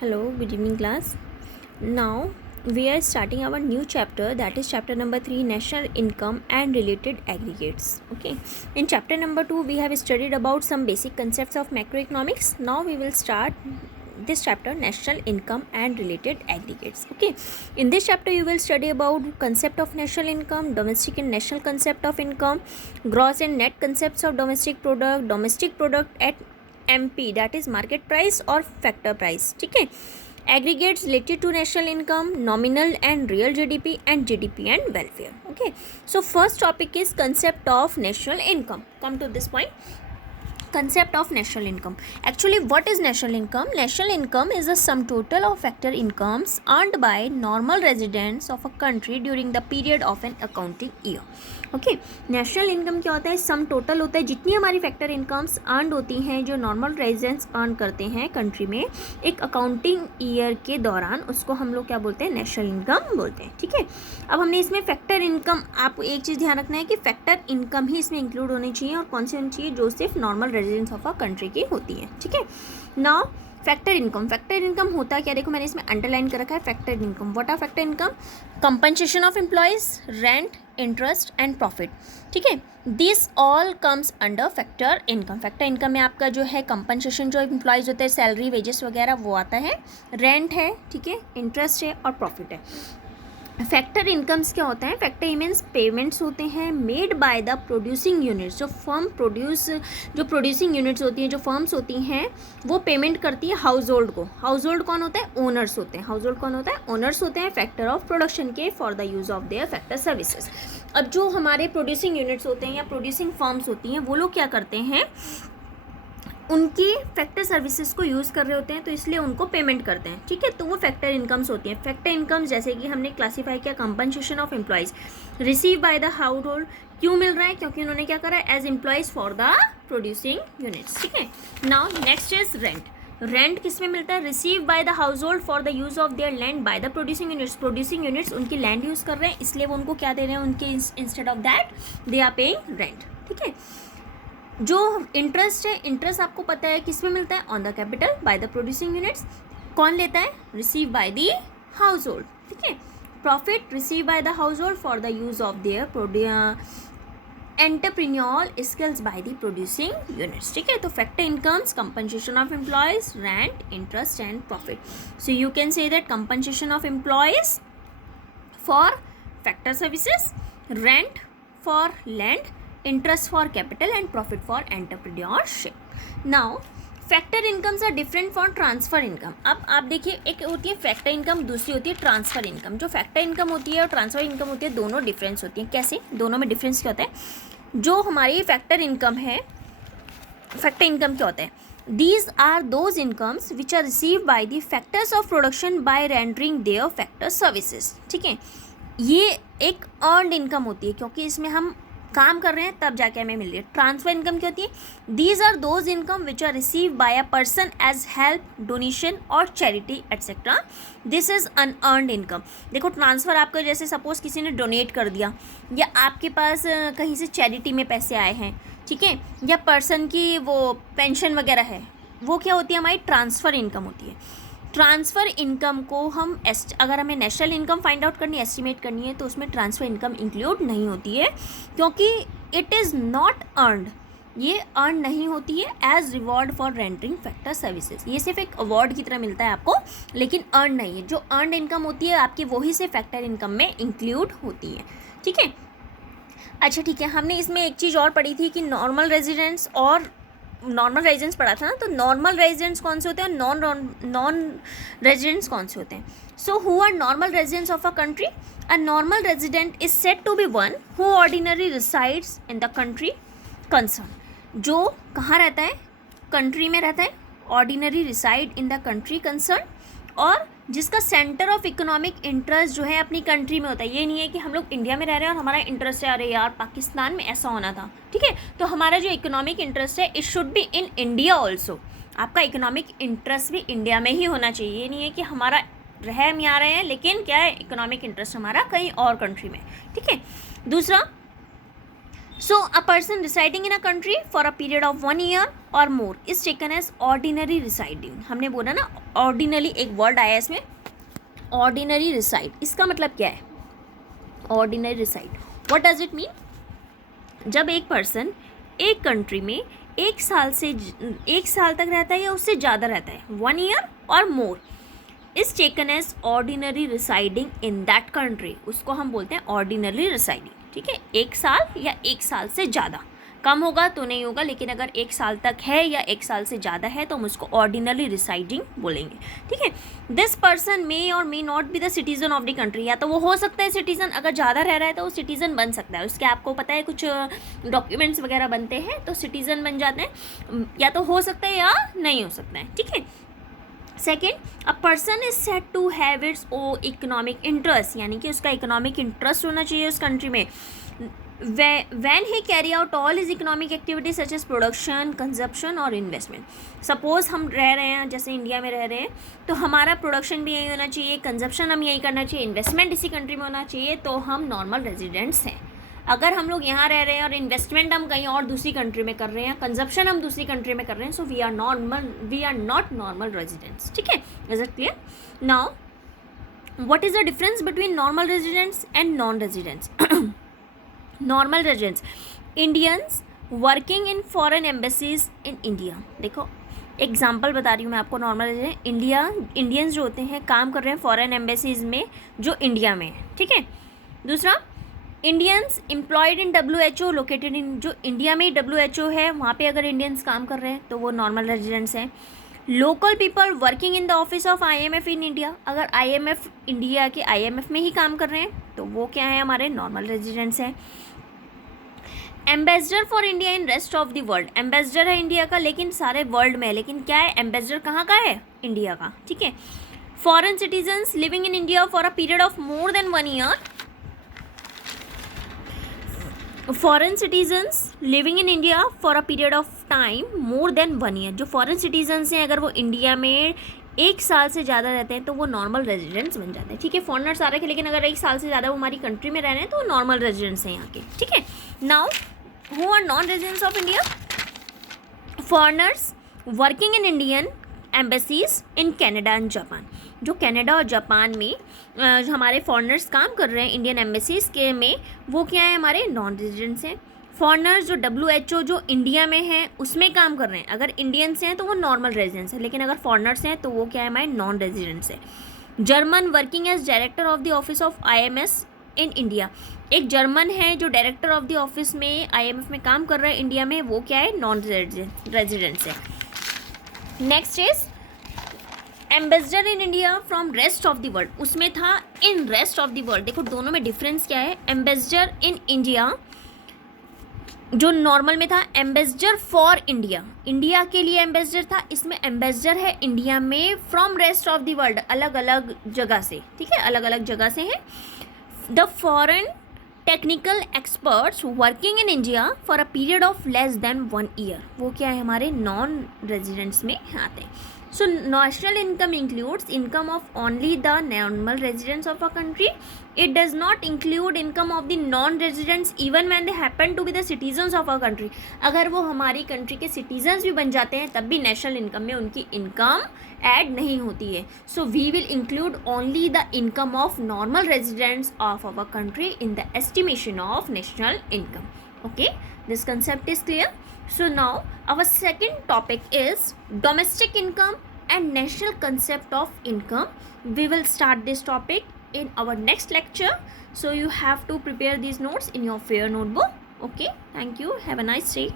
Hello, good evening class. Now we are starting our new chapter, that is chapter number 3, national income and related aggregates. Okay, in chapter number 2 we have studied about some basic concepts of macroeconomics. Now we will start this chapter, national income and related aggregates. Okay, in this chapter you will study about concept of national income, domestic and national concept of income, gross and net concepts of domestic product at MP, that is market price और factor price. ठीक है, aggregates related to national income, nominal and real GDP and GDP and welfare. Okay, so first topic is concept of national income. Come to this point, concept of national income. Actually, what is national income? National income is the sum total of factor incomes earned by normal residents of a country during the period of an accounting year. Okay, national income क्या होता है? Sum total होता है जितनी हमारी factor incomes earn होती हैं, जो नॉर्मल रेजिडेंट्स अर्न करते हैं कंट्री में एक अकाउंटिंग ईयर के दौरान, उसको हम लोग क्या बोलते हैं? नेशनल इनकम बोलते हैं. ठीक है, अब हमने इसमें फैक्टर इनकम, आपको एक चीज़ ध्यान रखना है कि फैक्टर इनकम ही इसमें इंक्लूड होनी चाहिए, और कौन सी होनी चाहिए? जो सिर्फ normal residence of a country की होती है. ठीक है, नाउ फैक्टर इनकम होता है क्या? देखो मैंने इसमें अंडरलाइन कर रखा है. Factor income, what are factor income? Compensation of employees, rent, interest and profit. ठीक है, this all comes under factor income. Factor income में आपका जो है कंपनसेशन, जो एम्प्लॉयज़ होते हैं, सैलरी, वेजेस वगैरह, वो आता है. रेंट है, ठीक है, इंटरेस्ट है और प्रॉफिट है. फैक्टर इनकम्स क्या होता है? फैक्टर मीन्स पेमेंट्स होते हैं made by the producing units. जो प्रोड्यूसिंग यूनिट्स होती हैं, जो फर्म्स होती हैं, वो पेमेंट करती है हाउस होल्ड को. हाउस होल्ड कौन होता है? ओनर्स होते हैं. हाउस होल्ड कौन होता है? ओनर्स होते हैं फैक्टर ऑफ प्रोडक्शन के, for the use of there factor services. अब जो हमारे प्रोड्यूसिंग यूनिट्स होते हैं या प्रोड्यूसिंग फर्म्स होती हैं, वो लोग क्या करते हैं? उनकी फैक्टर सर्विसेज को यूज़ कर रहे होते हैं, तो इसलिए उनको पेमेंट करते हैं. ठीक है, तो वो फैक्टर इनकम्स होती हैं. फैक्टर इनकम्स जैसे कि हमने क्लासीफाई किया, compensation of employees receive by the household. क्यों मिल रहा है? क्योंकि उन्होंने क्या करा है? As employees for the producing units. ठीक है, now next is rent. Rent किस में मिलता है? Receive by the household for the use of their land by the producing units. Producing units उनकी लैंड यूज़ कर रहे हैं, इसलिए वो उनको क्या दे रहे हैं? उनके instead of that they are paying rent. ठीक है, जो इंटरेस्ट है, इंटरेस्ट आपको पता है किस में मिलता है? On the capital by the producing units. कौन लेता है? Receive by the house hold. ठीक है, profit receive by the household for the use of their entrepreneurial skills by the producing units. ठीक है, तो factor incomes, compensation of employees, rent, interest and profit. So you can say that compensation of employees for factor services, rent for land, interest for capital and profit for entrepreneurship. Now factor incomes are different from transfer income. अब आप देखिए, एक होती है factor income, दूसरी होती है transfer income. जो फैक्टर इनकम होती है और ट्रांसफ़र इनकम होती है, दोनों डिफरेंस होती है. कैसे? दोनों में डिफरेंस क्या होता है? जो हमारी फैक्टर इनकम है, फैक्टर इनकम क्या होता है? These are those incomes which are received by the factors of production by rendering their factor services. ठीक है, ये एक अर्नड इनकम होती है, क्योंकि इसमें हम काम कर रहे हैं तब जाके हमें मिल रही है. ट्रांसफर इनकम क्या होती है? These are those income which are receive by a person as help, donation और charity etcetera. This is unearned income. देखो, ट्रांसफ़र आपका, जैसे सपोज किसी ने डोनेट कर दिया, या आपके पास कहीं से चैरिटी में पैसे आए हैं, ठीक है, या पर्सन की वो पेंशन वगैरह है, वो क्या होती है? हमारी ट्रांसफ़र इनकम होती है. ट्रांसफ़र इनकम को हम अगर हमें नेशनल इनकम फाइंड आउट करनी है, एस्टिमेट करनी है, तो उसमें ट्रांसफ़र इनकम इंक्लूड नहीं होती है, क्योंकि इट इज़ नॉट अर्नड. ये अर्न नहीं होती है as reward for rendering factor services. ये सिर्फ एक अवार्ड की तरह मिलता है आपको, लेकिन अर्न नहीं है. जो अर्नड इनकम होती है आपकी, वही से फैक्टर इनकम में इंक्लूड होती है. ठीक है, अच्छा ठीक है, हमने इसमें एक चीज़ और पढ़ी थी कि नॉर्मल रेजिडेंट्स और नॉर्मल रेजिडेंट्स पढ़ा था ना. तो नॉर्मल रेजिडेंट्स कौन से होते हैं? नॉन रेजिडेंट्स कौन से होते हैं? So who are normal residents of a country? A normal resident is said to be one who ordinary resides in the country concern. जो कहाँ रहता है? कंट्री में रहता है. Ordinary reside in the country concern, और जिसका सेंटर ऑफ इकोनॉमिक इंटरेस्ट जो है अपनी कंट्री में होता है. ये नहीं है कि हम लोग इंडिया में रह रहे हैं और हमारा इंटरेस्ट है, अरे यार पाकिस्तान में ऐसा होना था. ठीक है, तो हमारा जो इकोनॉमिक इंटरेस्ट है, it should be in India also. आपका इकोनॉमिक इंटरेस्ट भी इंडिया में ही होना चाहिए. ये नहीं है कि हमारा हम यहाँ रहे हैं, लेकिन क्या है, इकोनॉमिक इंटरेस्ट हमारा कहीं और कंट्री में. ठीक है, दूसरा, So a person residing in a country for a period of 1 year और more is taken as ordinary residing. हमने बोला ना ऑर्डिनरी, एक वर्ड आया इसमें ऑर्डिनरी रिसाइड. इसका मतलब क्या है ordinary reside? What does it mean? जब एक पर्सन एक कंट्री में एक साल तक रहता है या उससे ज़्यादा रहता है, 1 year or more, is taken as ordinary residing in that country, उसको हम बोलते हैं ऑर्डिनरी रिसाइडिंग. ठीक है, 1 साल या 1 साल से ज़्यादा, कम होगा तो नहीं होगा, लेकिन अगर 1 साल तक है या 1 साल से ज़्यादा है तो हम उसको ऑर्डिनरी रिसाइडिंग बोलेंगे. ठीक है, दिस पर्सन मे और may not be the citizen of the country. या तो वो हो सकता है सिटीजन, अगर ज़्यादा रह रहा है तो वो सिटीजन बन सकता है, उसके आपको पता है कुछ डॉक्यूमेंट्स वगैरह बनते हैं तो सिटीजन बन जाते हैं, या तो हो सकता है या नहीं हो सकता है. ठीक है. Second, a person is set to have its oh economic interest, यानी कि उसका इकोनॉमिक इंटरेस्ट होना चाहिए उस कंट्री में. When he carry out all his economic activities such as production, consumption और investment. Suppose हम रह रहे हैं, जैसे इंडिया में रह रहे हैं, तो हमारा प्रोडक्शन भी यही होना चाहिए, कंजप्शन हम यही करना चाहिए, इन्वेस्टमेंट इसी कंट्री में होना चाहिए, तो हम नॉर्मल रेजिडेंट्स हैं. अगर हम लोग यहाँ रह रहे हैं और इन्वेस्टमेंट हम कहीं और दूसरी कंट्री में कर रहे हैं, कंजप्शन हम दूसरी कंट्री में कर रहे हैं, so we are not normal residents. ठीक है, is it clear? Now what is the difference between normal residents and non residents? Normal residents, Indians working in foreign embassies in India. देखो example बता रही हूँ मैं आपको. नॉर्मल रेजिडेंट इंडियंस जो होते हैं काम कर रहे हैं फॉरेन एम्बेसीज में जो इंडिया में है. ठीक है. दूसरा, Indians employed in WHO located in, जो इंडिया में ही WHO है वहाँ पे अगर इंडियंस काम कर रहे हैं तो वो नॉर्मल रेजिडेंट्स हैं. Local people working in the office of IMF in India, अगर IMF इंडिया के IMF में ही काम कर रहे हैं तो वो क्या है, हमारे नॉर्मल रेजिडेंट्स हैं. Ambassador for India in rest of the world, ambassador है इंडिया का लेकिन सारे वर्ल्ड में है, लेकिन क्या है एम्बेसडर कहाँ का है, इंडिया का. ठीक है. Foreign citizens living in India for a period of more than 1 year, foreign citizens living in India for a period of time more than 1 year. जो फॉरेन सिटीजन्स हैं अगर वो इंडिया में 1 साल से ज़्यादा रहते हैं तो वो नॉर्मल रेजिडेंट्स बन जाते हैं. ठीक है, फॉरनर्स आ रहे हैं लेकिन अगर 1 साल से ज़्यादा वो हमारी कंट्री में रह रहे हैं तो वो नॉर्मल रेजिडेंट्स हैं यहाँ के. ठीक है. Now who are non residents of India? Foreigners working in Indian embassies in Canada and Japan. जो कनाडा और जापान में जो हमारे फॉरनर्स काम कर रहे हैं इंडियन एम्बेसीज के में, वो क्या है, हमारे नॉन रेजिडेंट्स हैं. फॉरनर्स जो WHO जो इंडिया में है उसमें काम कर रहे हैं, अगर इंडियंस हैं तो वो नॉर्मल रेजिडेंट्स हैं, लेकिन अगर फॉरनर्स हैं तो वो क्या है, हमारे नॉन रेजिडेंट्स हैं. German working as director of the office of IMS in India, एक जर्मन है जो डायरेक्टर ऑफ द ऑफिस में IMF में काम कर रहा है इंडिया में, वो क्या है, नॉन रेजिडेंट्स है. Next is ambassador in India from rest of the world, उसमें था in rest of the world. देखो दोनों में डिफरेंस क्या है. एम्बेसडर इन इंडिया जो नॉर्मल में था, एम्बेसडर फॉर इंडिया, इंडिया के लिए एम्बेसडर था, इसमें एम्बेसडर है इंडिया में from rest of the world, अलग अलग जगह से. ठीक है, अलग अलग जगह से है. The foreign technical experts working in India for a period of less than 1 year, वो क्या है, हमारे नॉन रेजिडेंट्स में आते हैं. So national income includes income of only the normal residents of a country. It does not include income of the non-residents even when they happen to be the citizens of a country. अगर वो हमारी country के citizens भी बन जाते हैं तब भी नेशनल इनकम में उनकी इनकम ऐड नहीं होती है. So we will include only the income of normal residents of our country in the estimation of national income. Okay, this concept is clear. So now our second topic is domestic income and national concept of income. We will start this topic in our next lecture. So you have to prepare these notes in your fair notebook. Okay, thank you. Have a nice day.